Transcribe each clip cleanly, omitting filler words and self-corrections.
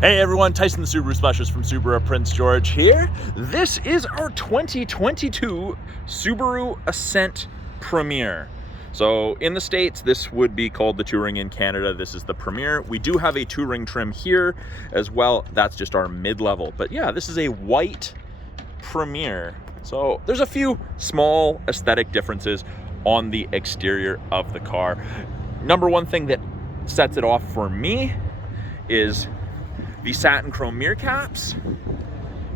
Hey everyone, Tyson the Subaru Specialist from Subaru Prince George here. This is our 2022 Subaru Ascent Premier. So in the States, this would be called the Touring. In Canada, this is the Premier. We do have a Touring trim here as well. That's just our mid-level. But yeah, this is a white Premier. So there's a few small aesthetic differences on the exterior of the car. Number one thing that sets it off for me is the satin chrome mirror caps,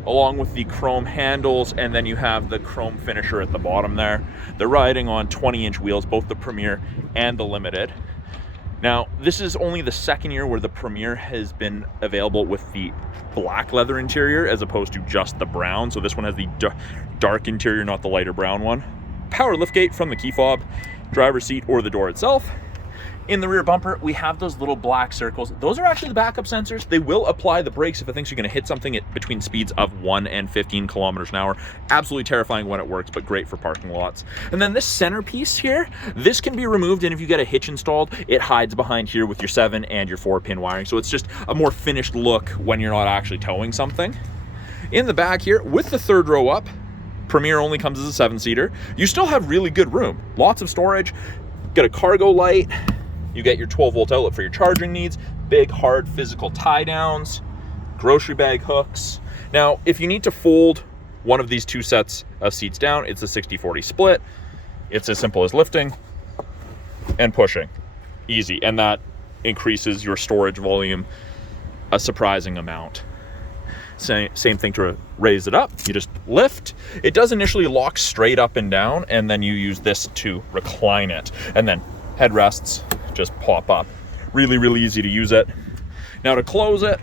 along with the chrome handles, and then you have the chrome finisher at the bottom there. They're riding on 20-inch wheels, both the Premier and the Limited. Now, this is only the second year where the Premier has been available with the black leather interior as opposed to just the brown. So this one has the dark interior, not the lighter brown one. Power liftgate from the key fob, driver's seat, or the door itself. In the rear bumper, we have those little black circles. Those are actually the backup sensors. They will apply the brakes if it thinks you're gonna hit something at between speeds of 1 and 15 kilometers an hour. Absolutely terrifying when it works, but great for parking lots. And then this centerpiece here, this can be removed, and if you get a hitch installed, it hides behind here with your 7 and your 4-pin wiring. So it's just a more finished look when you're not actually towing something. In the back here, with the third row up, Premier only comes as a 7-seater. You still have really good room. Lots of storage, got a cargo light, you get your 12-volt outlet for your charging needs, big, hard, physical tie-downs, grocery bag hooks. Now, if you need to fold one of these two sets of seats down, it's a 60-40 split. It's as simple as lifting and pushing. Easy, and that increases your storage volume a surprising amount. Same thing to raise it up. You just lift. It does initially lock straight up and down, and then you use this to recline it. And then headrests just pop up. Really, really easy to use it. Now to close it,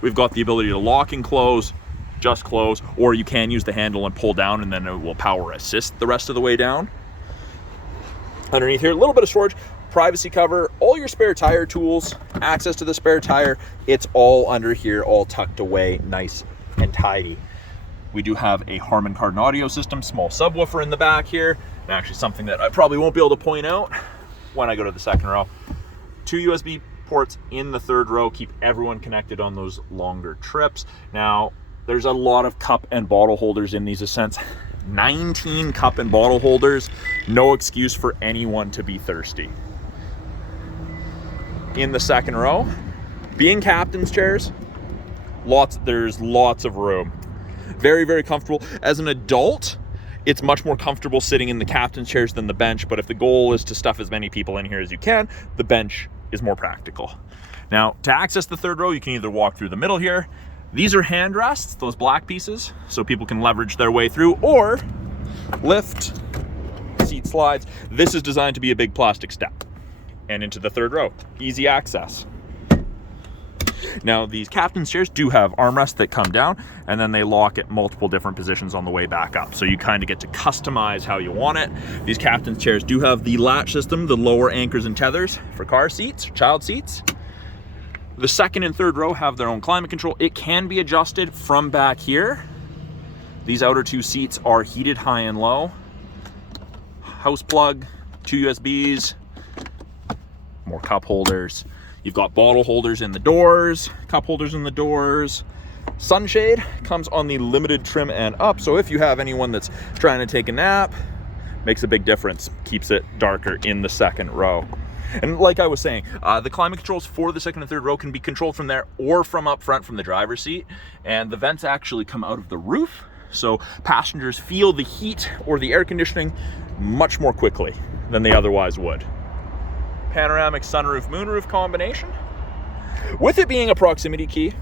we've got the ability to lock and close, just close, or you can use the handle and pull down, and then it will power assist the rest of the way down. Underneath here, a little bit of storage, privacy cover, all your spare tire tools, access to the spare tire. It's all under here, all tucked away, nice and tidy. We do have a Harman Kardon audio system, small subwoofer in the back here, and actually something that I probably won't be able to point out when I go to the second row. 2 USB ports in the third row, keep everyone connected on those longer trips. Now, there's a lot of cup and bottle holders in these Ascents. 19 cup and bottle holders, no excuse for anyone to be thirsty. In the second row, being captain's chairs, there's lots of room. Very, very comfortable. As an adult, it's much more comfortable sitting in the captain's chairs than the bench, but if the goal is to stuff as many people in here as you can, the bench is more practical. Now, to access the third row, you can either walk through the middle here. These are hand rests, those black pieces, so people can leverage their way through, or lift, seat slides. This is designed to be a big plastic step. And into the third row, easy access. Now, these captain's chairs do have armrests that come down, and then they lock at multiple different positions on the way back up. So you kind of get to customize how you want it. These captain's chairs do have the latch system, the lower anchors and tethers for car seats, child seats. The second and third row have their own climate control. It can be adjusted from back here. These outer 2 seats are heated high and low. House plug, 2 USBs, more cup holders. You've got bottle holders in the doors, cup holders in the doors. Sunshade comes on the Limited trim and up, so if you have anyone that's trying to take a nap, makes a big difference, keeps it darker in the second row. And like I was saying, the climate controls for the second and third row can be controlled from there or from up front from the driver's seat, and the vents actually come out of the roof, so passengers feel the heat or the air conditioning much more quickly than they otherwise would. Panoramic Sunroof Moonroof combination. With it being a proximity key,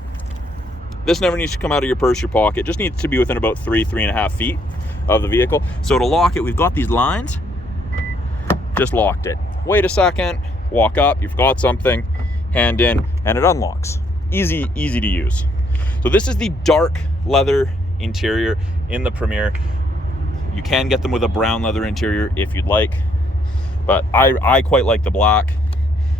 this never needs to come out of your purse, your pocket. It just needs to be within about 3.5 feet of the vehicle. So to lock it, we've got these lines. Just locked it. Wait a second, walk up, you forgot something, hand in, and it unlocks. Easy to use. So this is the dark leather interior in the Premier. You can get them with a brown leather interior if you'd like, but I quite like the black.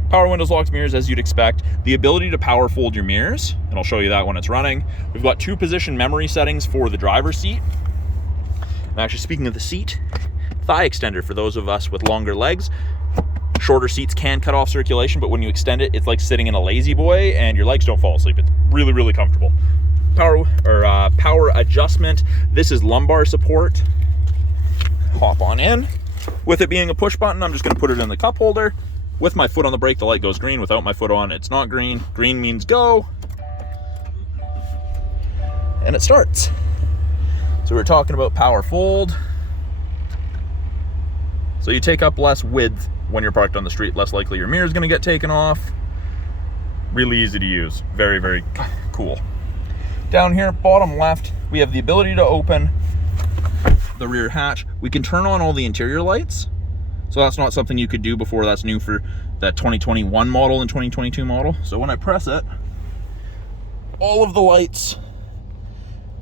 Power windows, locks, mirrors, as you'd expect. The ability to power fold your mirrors, and I'll show you that when it's running. We've got 2 position memory settings for the driver's seat. And actually, speaking of the seat, thigh extender for those of us with longer legs. Shorter seats can cut off circulation, but when you extend it, it's like sitting in a lazy boy and your legs don't fall asleep. It's really, really comfortable. Power adjustment. This is lumbar support. Hop on in. With it being a push button, I'm just going to put it in the cup holder. With my foot on the brake, the light goes green. Without my foot on, it's not green. Green means go. And it starts. So we're talking about power fold. So you take up less width when you're parked on the street, less likely your mirror is going to get taken off. Really easy to use. Very, very cool. Down here, bottom left, we have the ability to open the rear hatch. We can turn on all the interior lights. So that's not something you could do before. That's new for that 2021 model and 2022 model. So when I press it, all of the lights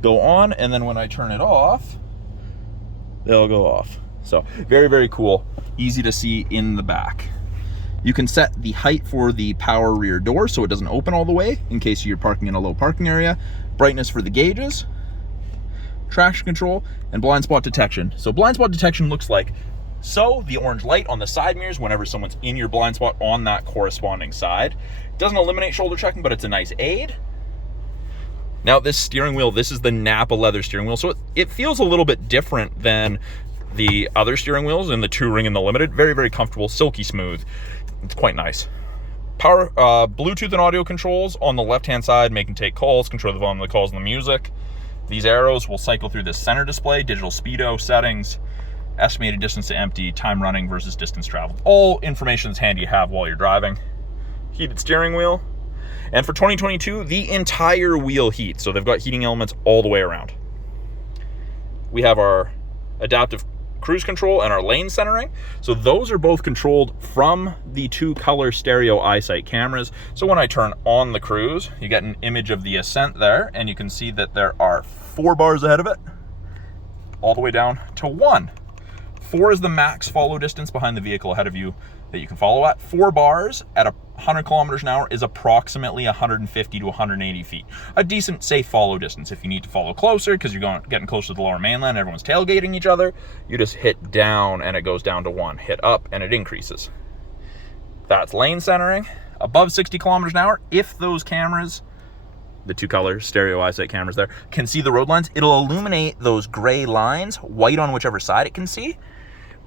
go on, and then when I turn it off, they'll go off. So very, very cool. Easy to see in the back. You can set the height for the power rear door so it doesn't open all the way in case you're parking in a low parking area. Brightness for the gauges, traction control, and blind spot detection. So blind spot detection looks like so. The orange light on the side mirrors whenever someone's in your blind spot on that corresponding side. It doesn't eliminate shoulder checking, but it's a nice aid. Now this steering wheel, this is the Napa leather steering wheel, so it feels a little bit different than the other steering wheels in the Touring and the Limited. Very, very comfortable, silky smooth. It's quite nice. Power, Bluetooth and audio controls on the left-hand side, make and take calls, control the volume of the calls and the music. These arrows will cycle through this center display, digital speedo settings, estimated distance to empty, time running versus distance traveled. All information that's handy to have while you're driving. Heated steering wheel. And for 2022, the entire wheel heats. So they've got heating elements all the way around. We have our adaptive cruise control and our lane centering. So those are both controlled from the 2-color stereo eyesight cameras. So when I turn on the cruise, you get an image of the Ascent there, and you can see that there are 4 bars ahead of it, all the way down to 1. 4 is the max follow distance behind the vehicle ahead of you that you can follow at. 4 bars at 100 kilometers an hour is approximately 150 to 180 feet. A decent, safe follow distance. If you need to follow closer because you're getting close to the lower mainland, everyone's tailgating each other, you just hit down and it goes down to 1. Hit up and it increases. That's lane centering. Above 60 kilometers an hour, if those cameras, the 2-color stereo eyesight cameras there, can see the road lines, it'll illuminate those gray lines, white on whichever side it can see.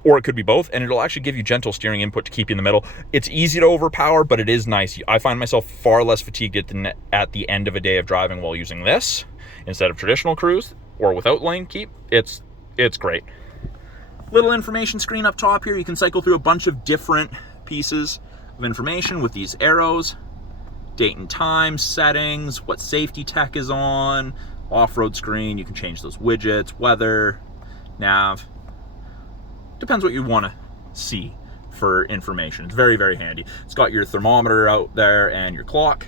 Or it could be both, and it'll actually give you gentle steering input to keep you in the middle. It's easy to overpower, but it is nice. I find myself far less fatigued at the end of a day of driving while using this instead of traditional cruise or without lane keep. It's great. Little information screen up top here. You can cycle through a bunch of different pieces of information with these arrows. Date and time, settings, what safety tech is on, off-road screen. You can change those widgets, weather, nav. Depends what you want to see for information. It's very, very handy. It's got your thermometer out there and your clock.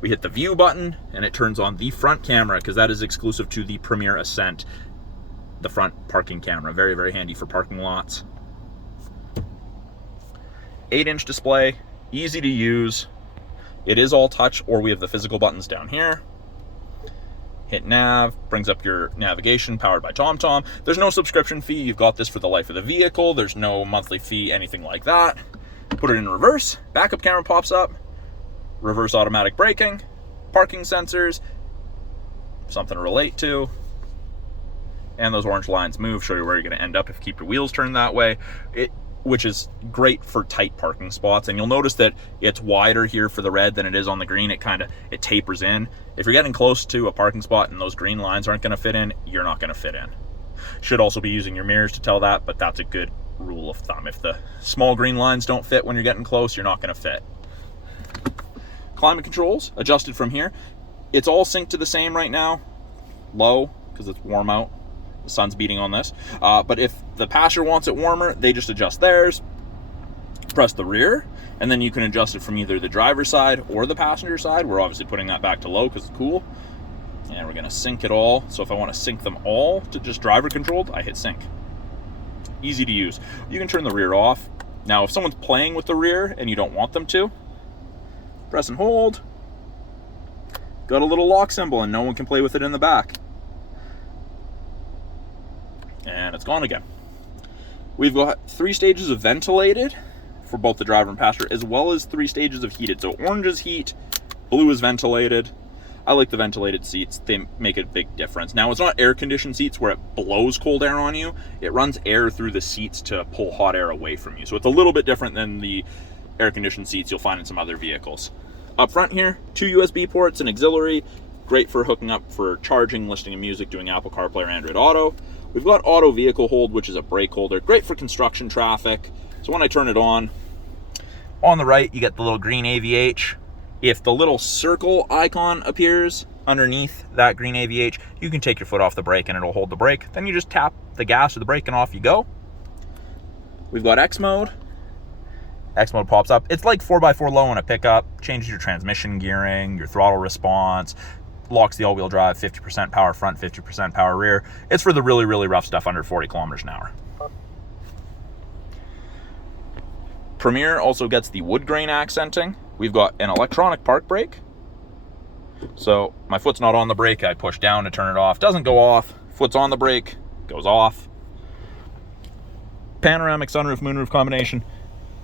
We hit the view button and it turns on the front camera because that is exclusive to the Premier Ascent, the front parking camera. Very, very handy for parking lots. 8-inch display, easy to use. It is all touch, or we have the physical buttons down here. Hit nav, brings up your navigation, powered by TomTom. There's no subscription fee. You've got this for the life of the vehicle. There's no monthly fee, anything like that. Put it in reverse, backup camera pops up, reverse automatic braking, parking sensors, something to relate to, and those orange lines move, show you where you're going to end up if you keep your wheels turned that way. Which is great for tight parking spots. And you'll notice that it's wider here for the red than it is on the green. It tapers in. If you're getting close to a parking spot and those green lines aren't going to fit in, you're not going to fit in. Should also be using your mirrors to tell that, but that's a good rule of thumb. If the small green lines don't fit when you're getting close, you're not going to fit. Climate controls adjusted from here. It's all synced to the same right now. Low, because it's warm out. The sun's beating on this. But if the passenger wants it warmer, they just adjust theirs. Press the rear, and then you can adjust it from either the driver's side or the passenger side. We're obviously putting that back to low because it's cool. And we're going to sync it all. So if I want to sync them all to just driver controlled, I hit sync. Easy to use. You can turn the rear off. Now, if someone's playing with the rear and you don't want them to, press and hold. Got a little lock symbol and no one can play with it in the back. And it's gone again. We've got 3 stages of ventilated for both the driver and passenger, as well as 3 stages of heated. So orange is heat, blue is ventilated. I like the ventilated seats. They make a big difference. Now, it's not air-conditioned seats where it blows cold air on you. It runs air through the seats to pull hot air away from you. So it's a little bit different than the air-conditioned seats you'll find in some other vehicles. Up front here, 2 USB ports, an auxiliary, great for hooking up for charging, listening to music, doing Apple CarPlay or Android Auto. We've got auto vehicle hold, which is a brake holder, great for construction traffic. So when I turn it on the right, you get the little green AVH. If the little circle icon appears underneath that green AVH, you can take your foot off the brake and it'll hold the brake. Then you just tap the gas or the brake and off you go. We've got X mode. X mode pops up. It's like 4x4 low in a pickup, changes your transmission gearing, your throttle response, locks the all-wheel drive, 50% power front, 50% power rear. It's for the really, really rough stuff under 40 kilometers an hour. Premier also gets the wood grain accenting. We've got an electronic park brake. So my foot's not on the brake, I push down to turn it off. Doesn't go off. Foot's on the brake, goes off. Panoramic sunroof, moonroof combination.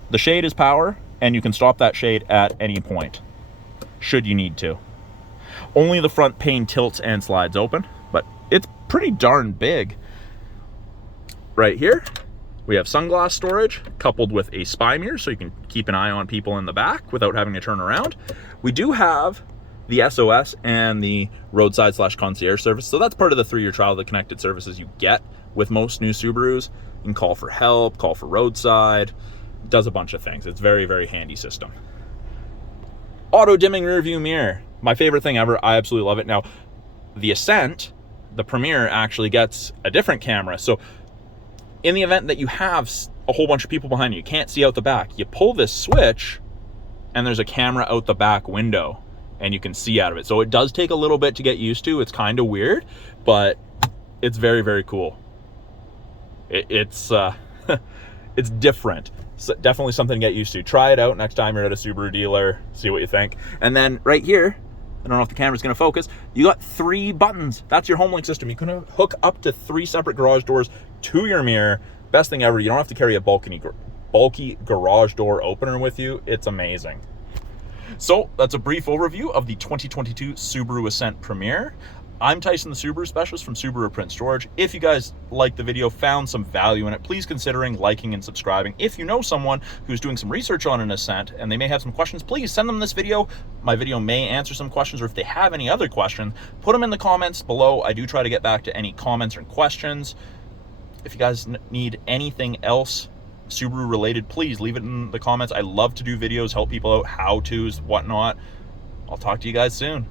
The shade is power, and you can stop that shade at any point, should you need to. Only the front pane tilts and slides open, but it's pretty darn big. Right here, we have sunglass storage coupled with a spy mirror, so you can keep an eye on people in the back without having to turn around. We do have the SOS and the roadside/concierge service, so that's part of the 3-year trial of the connected services you get with most new Subarus. You can call for help, call for roadside, does a bunch of things. It's very, very handy system. Auto dimming rear view mirror, my favorite thing ever. I absolutely love it. Now, the Ascent, the Premier, actually gets a different camera. So in the event that you have a whole bunch of people behind you, you can't see out the back, you pull this switch and there's a camera out the back window and you can see out of it. So it does take a little bit to get used to. It's kind of weird, but it's very, very cool. It's different. So definitely something to get used to. Try it out next time you're at a Subaru dealer, see what you think. And then right here, I don't know if the camera's gonna focus, you got 3 buttons. That's your HomeLink system. You can hook up to 3 separate garage doors to your mirror. Best thing ever, you don't have to carry a bulky garage door opener with you. It's amazing. So that's a brief overview of the 2022 Subaru Ascent Premier. I'm Tyson, the Subaru specialist from Subaru Prince George. If you guys liked the video, found some value in it, please consider liking and subscribing. If you know someone who's doing some research on an Ascent and they may have some questions, please send them this video. My video may answer some questions, or if they have any other questions, put them in the comments below. I do try to get back to any comments or questions. If you guys need anything else Subaru related, please leave it in the comments. I love to do videos, help people out, how-tos, whatnot. I'll talk to you guys soon.